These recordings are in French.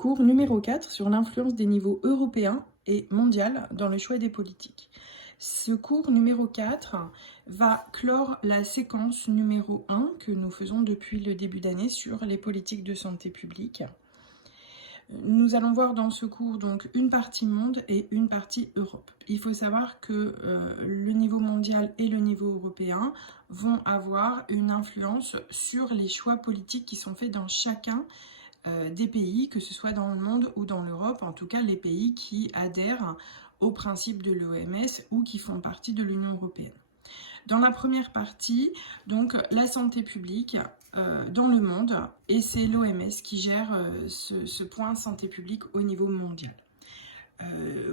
Cours numéro 4 sur l'influence des niveaux européen et mondial dans le choix des politiques. Ce cours numéro 4 va clore la séquence numéro 1 que nous faisons depuis le début d'année sur les politiques de santé publique. Nous allons voir dans ce cours donc une partie monde et une partie Europe. Il faut savoir que le niveau mondial et le niveau européen vont avoir une influence sur les choix politiques qui sont faits dans chacun des pays, que ce soit dans le monde ou dans l'Europe, en tout cas les pays qui adhèrent aux principes de l'OMS ou qui font partie de l'Union européenne. Dans la première partie, donc la santé publique dans le monde, et c'est l'OMS qui gère ce point santé publique au niveau mondial.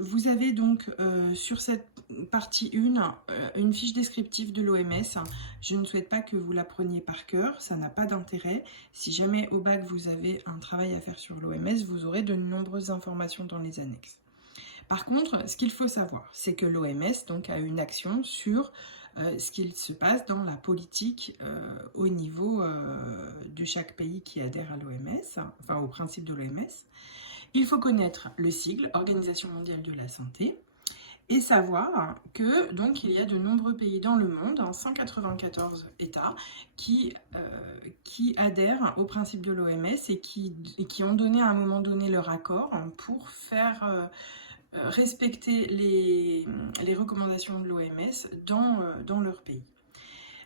Vous avez donc sur cette partie 1 une fiche descriptive de l'OMS. Je ne souhaite pas que vous la preniez par cœur, ça n'a pas d'intérêt. Si jamais au bac vous avez un travail à faire sur l'OMS, vous aurez de nombreuses informations dans les annexes. Par contre, ce qu'il faut savoir, c'est que l'OMS donc a une action sur ce qu'il se passe dans la politique au niveau de chaque pays qui adhère à l'OMS, enfin au principe de l'OMS. Il faut connaître le sigle, Organisation mondiale de la santé, et savoir que donc il y a de nombreux pays dans le monde, 194 États, qui adhèrent au principe de l'OMS et qui ont donné à un moment donné leur accord pour faire respecter les recommandations de l'OMS dans leur pays.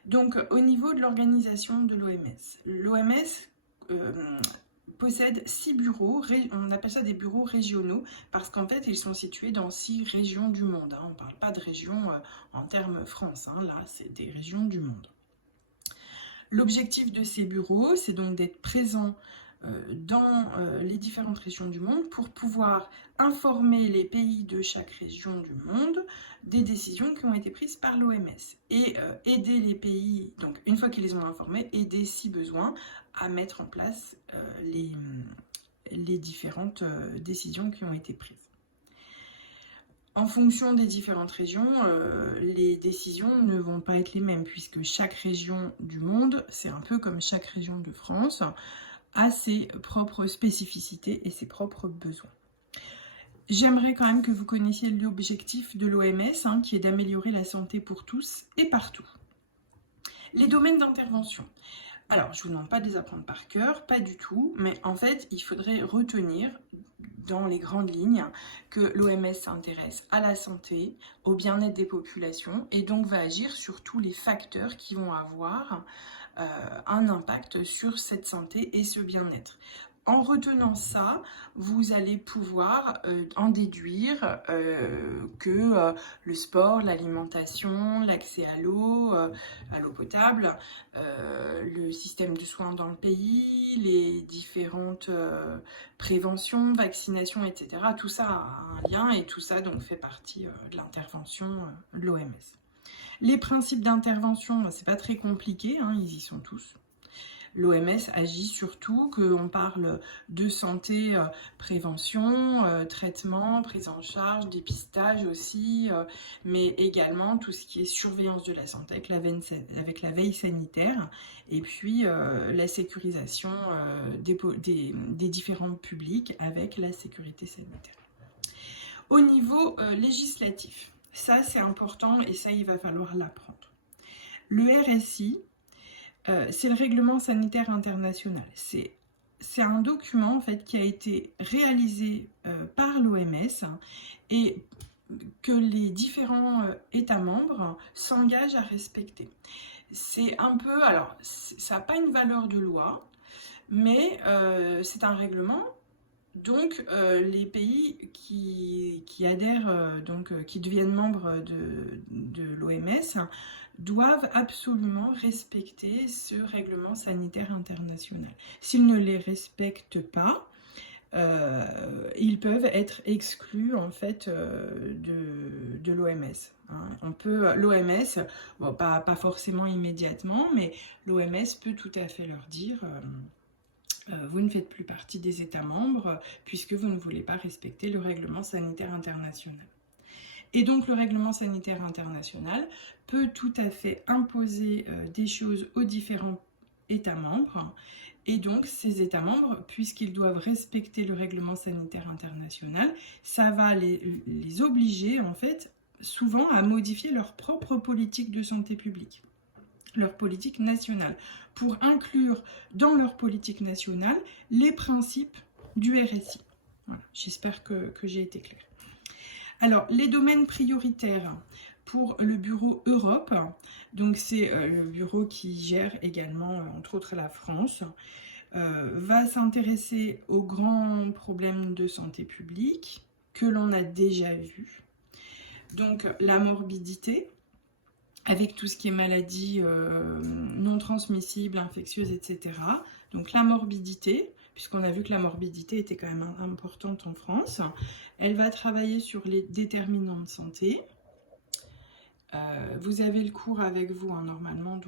Donc au niveau de l'organisation de l'OMS possède 6 bureaux, on appelle ça des bureaux régionaux, parce qu'en fait ils sont situés dans 6 régions du monde. On ne parle pas de régions en termes France, là c'est des régions du monde. L'objectif de ces bureaux, c'est donc d'être présent dans les différentes régions du monde pour pouvoir informer les pays de chaque région du monde des décisions qui ont été prises par l'OMS et aider les pays, donc une fois qu'ils les ont informés, aider si besoin à mettre en place les différentes décisions qui ont été prises. En fonction des différentes régions, les décisions ne vont pas être les mêmes puisque chaque région du monde, c'est un peu comme chaque région de France, a ses propres spécificités et ses propres besoins. J'aimerais quand même que vous connaissiez l'objectif de l'OMS, qui est d'améliorer la santé pour tous et partout. Les domaines d'intervention. Alors, je ne vous demande pas de les apprendre par cœur, pas du tout, mais en fait, il faudrait retenir dans les grandes lignes que l'OMS s'intéresse à la santé, au bien-être des populations et donc va agir sur tous les facteurs qui vont avoir un impact sur cette santé et ce bien-être. En retenant ça, vous allez pouvoir en déduire que le sport, l'alimentation, l'accès à l'eau potable, le système de soins dans le pays, les différentes préventions, vaccinations, etc. Tout ça a un lien et tout ça donc fait partie de l'intervention de l'OMS. Les principes d'intervention, c'est pas très compliqué, ils y sont tous. L'OMS agit surtout qu'on parle de santé, prévention, traitement, prise en charge, dépistage aussi, mais également tout ce qui est surveillance de la santé avec la veille sanitaire et puis la sécurisation des différents publics avec la sécurité sanitaire. Au niveau législatif, ça c'est important et ça il va falloir l'apprendre. Le RSI, c'est le règlement sanitaire international. C'est un document en fait qui a été réalisé par l'OMS et que les différents États membres s'engagent à respecter. C'est un peu, alors ça n'a pas une valeur de loi, mais c'est un règlement. Donc les pays qui adhèrent, qui deviennent membres de l'OMS, doivent absolument respecter ce règlement sanitaire international. S'ils ne les respectent pas, ils peuvent être exclus en fait de l'OMS. On peut, l'OMS, bon, pas forcément immédiatement, mais l'OMS peut tout à fait leur dire vous ne faites plus partie des États membres puisque vous ne voulez pas respecter le règlement sanitaire international. Et donc le règlement sanitaire international peut tout à fait imposer des choses aux différents États membres. Et donc, ces États membres, puisqu'ils doivent respecter le règlement sanitaire international, ça va les obliger, en fait, souvent à modifier leur propre politique de santé publique, leur politique nationale, pour inclure dans leur politique nationale les principes du RSI. Voilà, j'espère que j'ai été claire. Alors, les domaines prioritaires pour le bureau Europe, donc c'est le bureau qui gère également, entre autres, la France, va s'intéresser aux grands problèmes de santé publique que l'on a déjà vus. Donc, la morbidité, avec tout ce qui est maladies non transmissibles, infectieuses, etc. Donc la morbidité, puisqu'on a vu que la morbidité était quand même importante en France. Elle va travailler sur les déterminants de santé. Vous avez le cours avec vous, hein, normalement,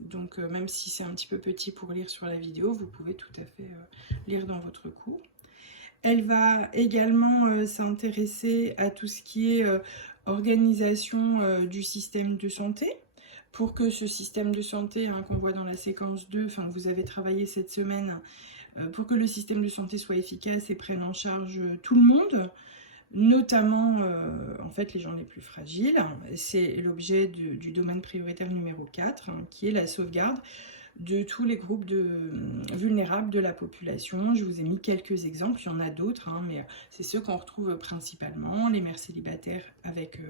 donc même si c'est un petit peu petit pour lire sur la vidéo, vous pouvez tout à fait lire dans votre cours. Elle va également s'intéresser à tout ce qui est organisation du système de santé, pour que ce système de santé, hein, qu'on voit dans la séquence 2, enfin que vous avez travaillé cette semaine, pour que le système de santé soit efficace et prenne en charge tout le monde, notamment en fait les gens les plus fragiles. C'est l'objet du domaine prioritaire numéro 4, hein, qui est la sauvegarde de tous les groupes vulnérables de la population. Je vous ai mis quelques exemples, il y en a d'autres, hein, mais c'est ceux qu'on retrouve principalement: les mères célibataires avec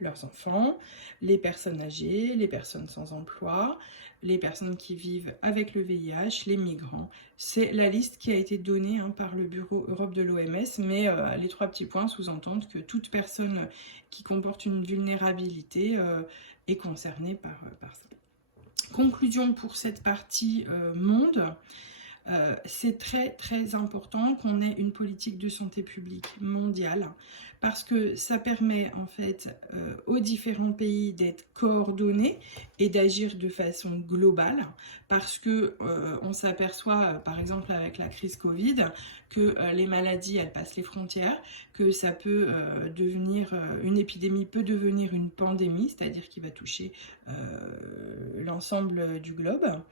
leurs enfants, les personnes âgées, les personnes sans emploi, les personnes qui vivent avec le VIH, les migrants. C'est la liste qui a été donnée, hein, par le Bureau Europe de l'OMS, mais les 3 petits points sous-entendent que toute personne qui comporte une vulnérabilité est concernée par ça. Conclusion pour cette partie monde, c'est très très important qu'on ait une politique de santé publique mondiale, parce que ça permet en fait aux différents pays d'être coordonnés et d'agir de façon globale, parce que on s'aperçoit par exemple avec la crise Covid que les maladies elles passent les frontières, que ça peut devenir une épidémie, peut devenir une pandémie, c'est-à-dire qui va toucher l'ensemble du globe.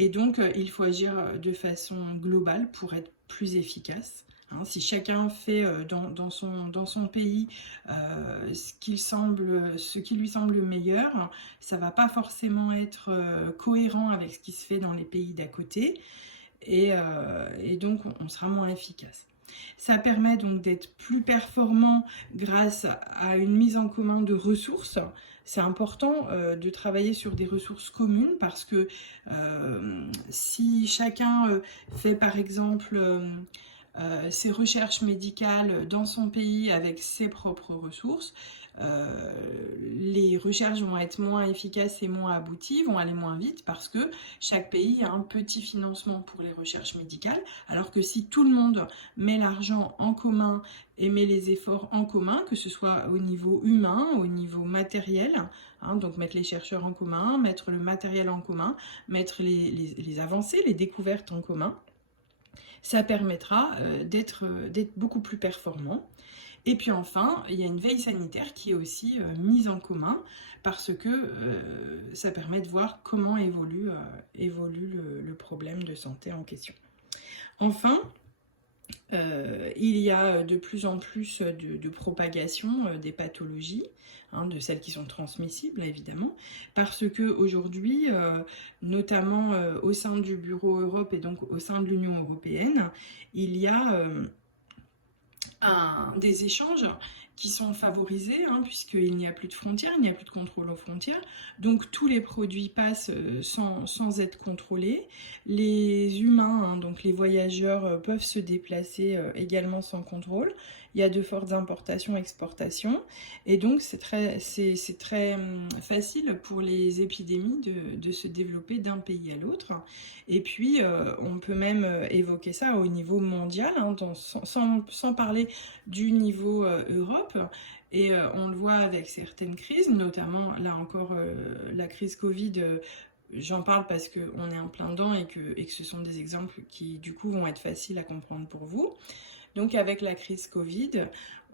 Et donc, il faut agir de façon globale pour être plus efficace. Hein, si chacun fait dans son pays ce qui lui semble meilleur, ça ne va pas forcément être cohérent avec ce qui se fait dans les pays d'à côté. Et donc, on sera moins efficace. Ça permet donc d'être plus performant grâce à une mise en commun de ressources. C'est important de travailler sur des ressources communes, parce que si chacun fait par exemple ses recherches médicales dans son pays avec ses propres ressources, les recherches vont être moins efficaces et moins abouties, vont aller moins vite, parce que chaque pays a un petit financement pour les recherches médicales, alors que si tout le monde met l'argent en commun et met les efforts en commun, que ce soit au niveau humain, au niveau matériel, hein, donc mettre les chercheurs en commun, mettre le matériel en commun, mettre les avancées, les découvertes en commun, ça permettra d'être beaucoup plus performant. Et puis enfin, il y a une veille sanitaire qui est aussi mise en commun, parce que ça permet de voir comment évolue le problème de santé en question. Enfin, il y a de plus en plus de propagation des pathologies, hein, de celles qui sont transmissibles évidemment, parce que aujourd'hui, notamment au sein du Bureau Europe et donc au sein de l'Union européenne, il y a des échanges qui sont favorisés, hein, puisqu'il n'y a plus de frontières, il n'y a plus de contrôle aux frontières, donc tous les produits passent sans être contrôlés. Les humains, hein, donc les voyageurs, peuvent se déplacer également sans contrôle. Il y a de fortes importations-exportations, et donc c'est très facile pour les épidémies de se développer d'un pays à l'autre. Et puis on peut même évoquer ça au niveau mondial, hein, sans parler du niveau Europe. Et on le voit avec certaines crises, notamment là encore la crise Covid. J'en parle parce qu'on est en plein dedans et que ce sont des exemples qui du coup vont être faciles à comprendre pour vous. Donc avec la crise Covid,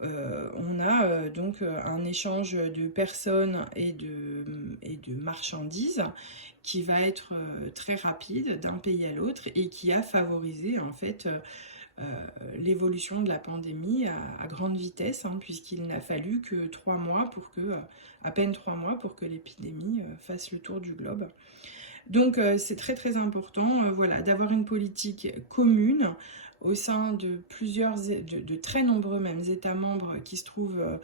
on a donc un échange de personnes et de marchandises qui va être très rapide d'un pays à l'autre et qui a favorisé en fait l'évolution de la pandémie à grande vitesse, hein, puisqu'il n'a fallu que 3 mois à peine 3 mois pour que l'épidémie fasse le tour du globe. Donc c'est très très important voilà, d'avoir une politique commune au sein de de très nombreux même États membres qui se trouvent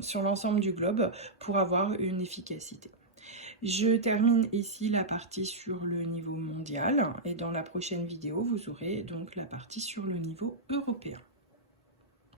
sur l'ensemble du globe pour avoir une efficacité. Je termine ici la partie sur le niveau mondial et dans la prochaine vidéo, vous aurez donc la partie sur le niveau européen.